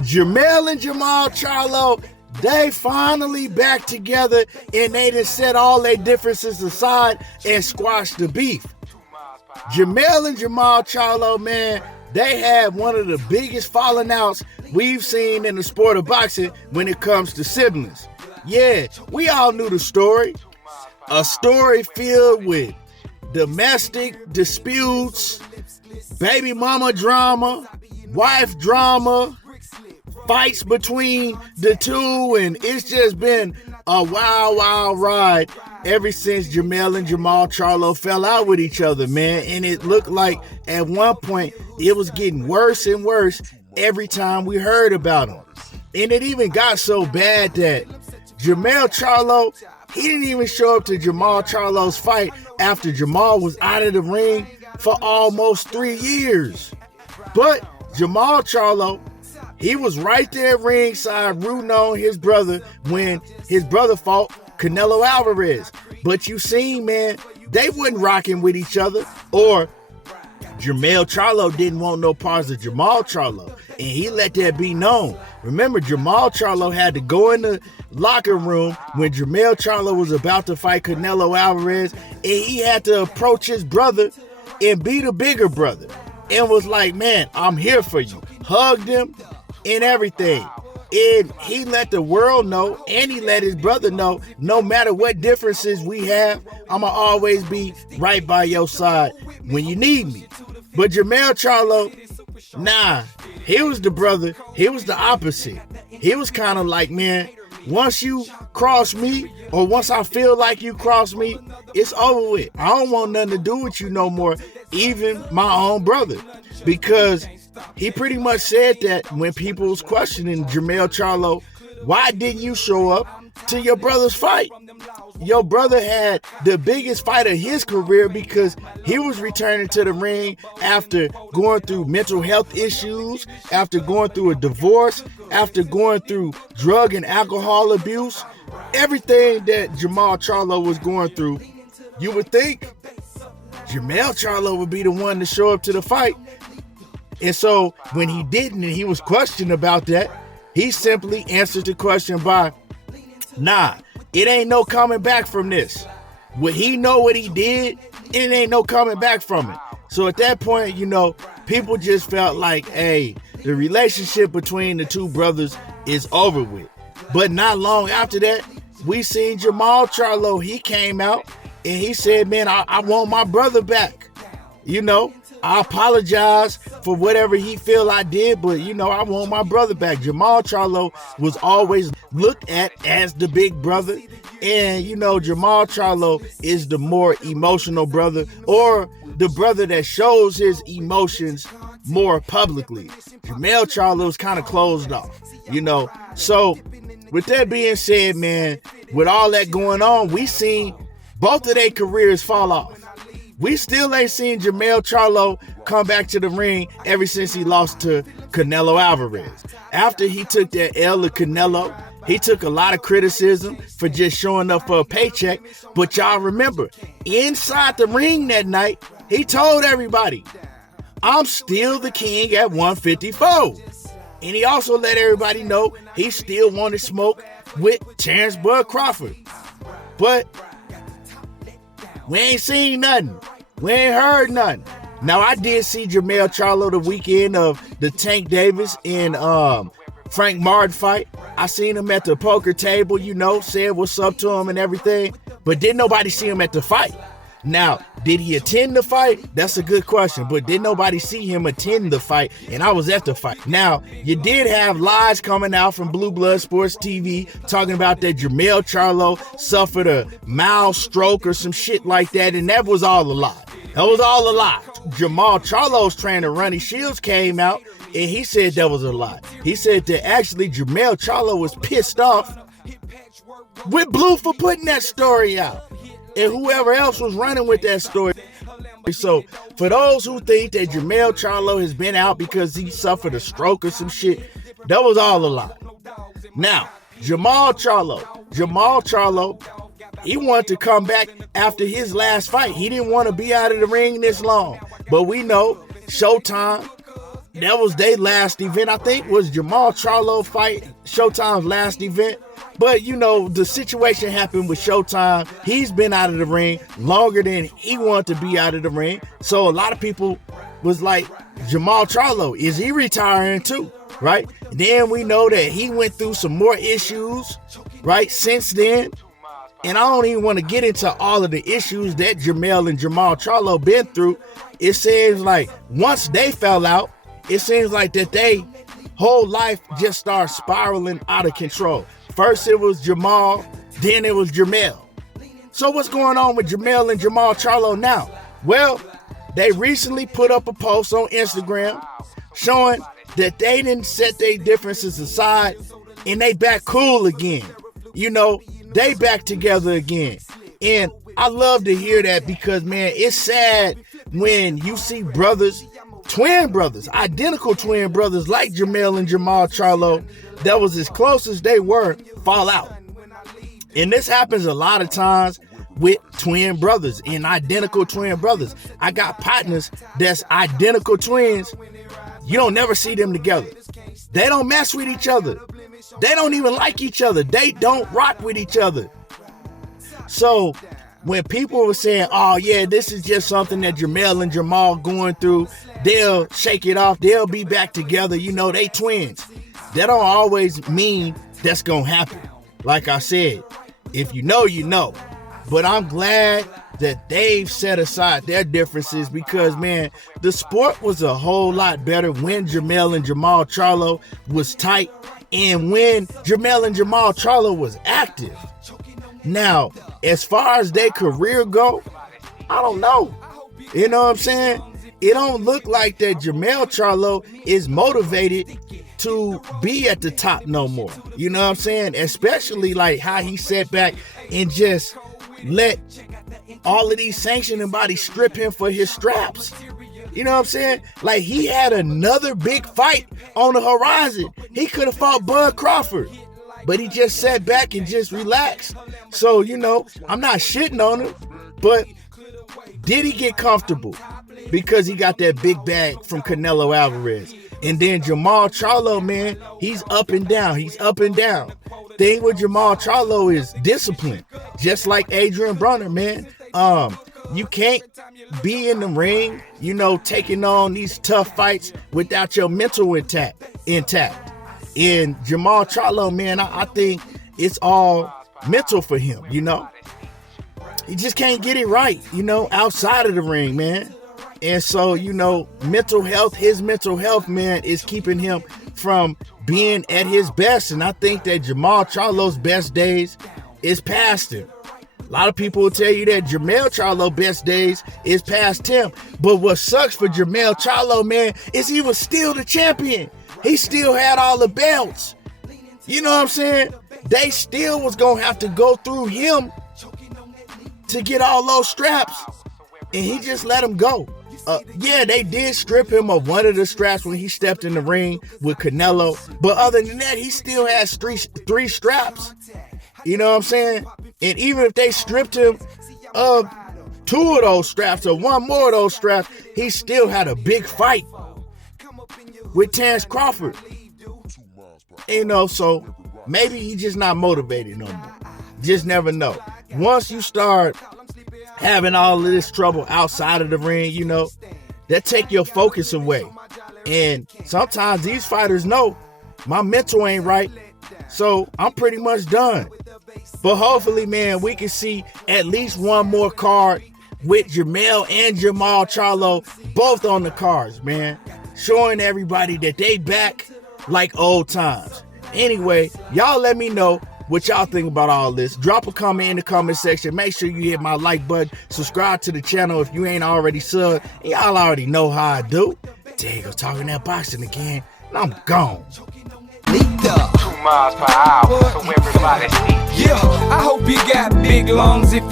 Jermell and Jermall Charlo, they finally back together and they done set all their differences aside and squashed the beef. Jermell and Jermall Charlo, man, they had one of the biggest falling outs we've seen in the sport of boxing when it comes to siblings. Yeah, we all knew the story. A story filled with domestic disputes, baby mama drama, wife drama, fights between the two, and it's just been a wild ride ever since Jermell and Jermall Charlo fell out with each other, man. And it looked like at one point it was getting worse and worse every time we heard about him. And it even got so bad that Jermell Charlo, he didn't even show up to Jermall Charlo's fight after Jermall was out of the ring for almost 3 years. But Jermall Charlo, he was right there ringside rooting on his brother when his brother fought Canelo Alvarez. But you seen, man, they wasn't rocking with each other, or Jermell Charlo didn't want no parts of Jermall Charlo, and he let that be known. Remember, Jermall Charlo had to go in the locker room when Jermell Charlo was about to fight Canelo Alvarez, and he had to approach his brother and be the bigger brother, and was like, man, I'm here for you. Hugged him and everything. And he let the world know, and he let his brother know, no matter what differences we have, I'ma always be right by your side when you need me. But Jermell Charlo, nah, he was the brother, he was the opposite. He was kind of like, man, once you cross me, or once I feel like you cross me, it's over with. I don't want nothing to do with you no more, even my own brother. Because he pretty much said that when people was questioning Jermell Charlo, why didn't you show up to your brother's fight? Your brother had the biggest fight of his career because he was returning to the ring after going through mental health issues, after going through a divorce, after going through drug and alcohol abuse. Everything that Jermall Charlo was going through, you would think Jermell Charlo would be the one to show up to the fight. And so when he didn't and he was questioned about that, he simply answered the question by, nah, it ain't no coming back from this. Would he know what he did? It ain't no coming back from it. So at that point, you know, people just felt like, hey, the relationship between the two brothers is over with. But not long after that, we seen Jermall Charlo. He came out and he said, man, I want my brother back. You know, I apologize for whatever he feel I did, but, you know, I want my brother back. Jermall Charlo was always looked at as the big brother. And, you know, Jermall Charlo is the more emotional brother, or the brother that shows his emotions more publicly. Jermell Charlo is kind of closed off, you know. So with that being said, man, with all that going on, we seen both of their careers fall off. We still ain't seen Jermell Charlo come back to the ring ever since he lost to Canelo Alvarez. After he took that L to Canelo, he took a lot of criticism for just showing up for a paycheck. But y'all remember, inside the ring that night, he told everybody, I'm still the king at 154. And he also let everybody know he still wanted smoke with Terrence Bud Crawford. But we ain't seen nothing. We ain't heard nothing. Now, I did see Jermell Charlo the weekend of the Tank Davis and Frank Martin fight. I seen him at the poker table, you know, said what's up to him and everything. But didn't nobody see him at the fight. Now, did he attend the fight? That's a good question. But did nobody see him attend the fight? And I was at the fight. Now, you did have lies coming out from Blue Blood Sports TV talking about that Jermell Charlo suffered a mild stroke or some shit like that. And that was all a lie. That was all a lie. Jermall Charlo's trainer, Ronnie Shields, came out and he said that was a lie. He said that actually Jermell Charlo was pissed off with Blue for putting that story out, and whoever else was running with that story. So for those who think that Jermell Charlo has been out because he suffered a stroke or some shit, that was all a lie. Now, Jermall Charlo, he wanted to come back after his last fight. He didn't want to be out of the ring this long. But we know Showtime that was their last event. I think was Jermell Charlo fight Showtime's last event. But, you know, the situation happened with Showtime. He's been out of the ring longer than he wanted to be out of the ring. So a lot of people was like, Jermell Charlo, is he retiring too? Right? Then we know that he went through some more issues, right, since then. And I don't even want to get into all of the issues that Jermell and Jermall Charlo been through. It seems like once they fell out, it seems like that they whole life just started spiraling out of control. First it was Jermall, then it was Jermell. So what's going on with Jermell and Jermall Charlo now? Well, they recently put up a post on Instagram showing that they didn't set their differences aside and they back cool again. You know, they back together again. And I love to hear that because, man, it's sad when you see brothers, twin brothers, identical twin brothers like Jermell and Jermall Charlo that was as close as they were, fall out. And this happens a lot of times with twin brothers and identical twin brothers. I got partners that's identical twins. You don't never see them together. They don't mess with each other. They don't even like each other. They don't rock with each other. So when people were saying, oh yeah, this is just something that Jermell and Jermall going through, they'll shake it off, they'll be back together, you know, they twins. That don't always mean that's gonna happen. Like I said, if you know, you know. But I'm glad that they've set aside their differences because, man, the sport was a whole lot better when Jermell and Jermall Charlo was tight and when Jermell and Jermall Charlo was active. Now, as far as their career go, I don't know. You know what I'm saying? It don't look like that Jermell Charlo is motivated to be at the top no more. You know what I'm saying? Especially like how he sat back and just let all of these sanctioning bodies strip him for his straps. You know what I'm saying? Like he had another big fight on the horizon. He could have fought Bud Crawford, but he just sat back and just relaxed. So, you know, I'm not shitting on him, but did he get comfortable? Because he got that big bag from Canelo Alvarez. And then Jermall Charlo, man, he's up and down. He's up and down. Thing with Jermall Charlo is discipline. Just like Adrian Broner, man. You can't be in the ring, you know, taking on these tough fights without your mental intact. And Jermall Charlo, man, I think it's all mental for him, you know. He just can't get it right, you know, outside of the ring, man. And so, you know, his mental health, man, is keeping him from being at his best. And I think that Jermall Charlo's best days is past him. A lot of people will tell you that Jermell Charlo's best days is past him. But what sucks for Jermell Charlo, man, is he was still the champion. He still had all the belts. You know what I'm saying? They still was going to have to go through him to get all those straps. And he just let him go. Yeah, they did strip him of one of the straps when he stepped in the ring with Canelo. But other than that, he still has three straps. You know what I'm saying? And even if they stripped him of two of those straps or one more of those straps, he still had a big fight with Terrence Crawford. You know, so maybe he's just not motivated no more. Just never know. Once you start having all of this trouble outside of the ring, you know, that take your focus away. And sometimes these fighters know my mental ain't right, so I'm pretty much done. But hopefully, man, we can see at least one more card with Jermell and Jermall Charlo both on the cards, man, showing everybody that they back like old times. Anyway, y'all let me know what y'all think about all this. Drop a comment in the comment section. Make sure you hit my like button. Subscribe to the channel if you ain't already subbed. Y'all already know how I do. There you go, talking that boxing again. And I'm gone. 2 miles per hour, so everybody speak. Yeah, I hope you got big lungs if